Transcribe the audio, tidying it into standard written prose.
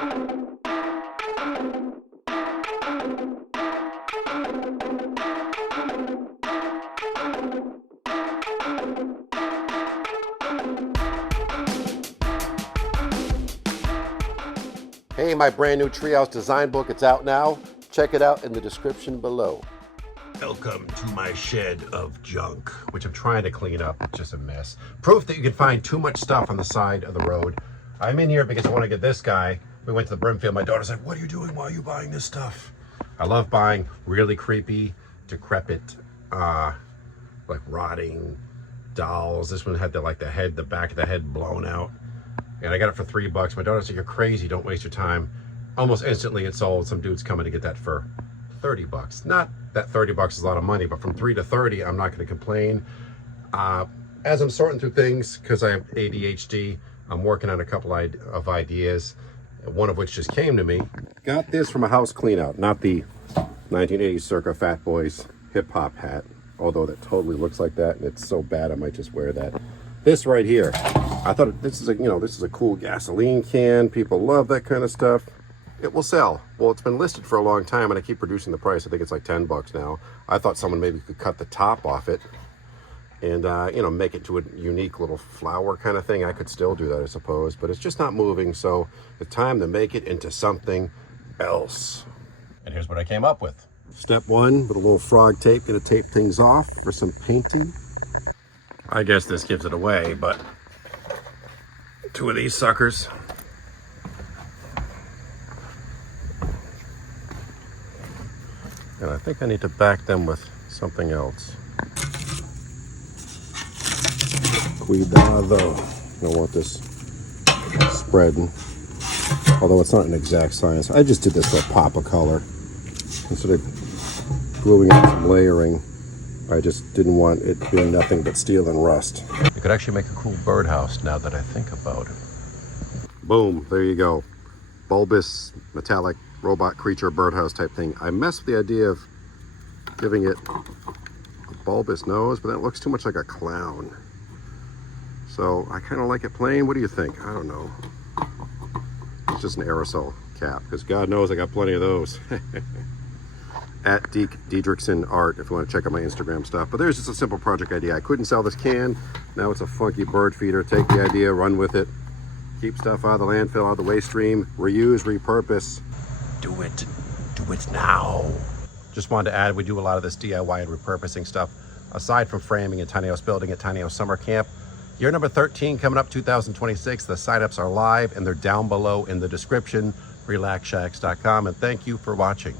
Hey, my brand new Treehouse design book, it's out now. Check it out in the description below. Welcome to my shed of junk, which I'm trying to clean up. It's just a mess. Proof that you can find too much stuff on the side of the road. I'm in here because I want to get this guy. We went to the Brimfield. My daughter said, "What are you doing? Why are you buying this stuff?" I love buying really creepy, decrepit, like rotting dolls. This one had the back of the head blown out. And I got it for $3. My daughter said, "You're crazy, don't waste your time." Almost instantly it sold. Some dude's coming to get that for $30. Not that $30 is a lot of money, but from 3 to 30, I'm not going to complain. As I'm sorting through things, because I have ADHD, I'm working on a couple of ideas, one of which just came to me. Got this from a house clean out, not the 1980s circa Fat Boys hip hop hat, although that totally looks like that, and it's so bad I might just wear that. This right here, I thought this is a cool gasoline can. People love that kind of stuff. It will sell. Well, it's been listed for a long time, and I keep reducing the price. I think it's like $10 now. I thought someone maybe could cut the top off it and make it to a unique little flower kind of thing. I could still do that, I suppose, but it's just not moving. So it's time to make it into something else. And here's what I came up with. Step one, with a little frog tape, gonna tape things off for some painting. I guess this gives it away, but 2 of these suckers. And I think I need to back them with something else. Cuidado. I don't want this spreading. Although it's not an exact science. I just did this for a pop of color. Instead of gluing in some layering, I just didn't want it being nothing but steel and rust. You could actually make a cool birdhouse now that I think about it. Boom, there you go. Bulbous, metallic, robot creature birdhouse type thing. I messed with the idea of giving it a bulbous nose, but that looks too much like a clown. So I kind of like it plain. What do you think? I don't know. It's just an aerosol cap, because God knows I got plenty of those. At Deke Diedrichson Art, if you want to check out my Instagram stuff. But there's just a simple project idea. I couldn't sell this can. Now it's a funky bird feeder. Take the idea, run with it. Keep stuff out of the landfill, out of the waste stream. Reuse, repurpose. Do it. Do it now. Just wanted to add, we do a lot of this DIY and repurposing stuff. Aside from framing and tiny house building at Tiny House Summer Camp. Year number 13 coming up 2026. The signups are live and they're down below in the description. RelaxShacks.com. And thank you for watching.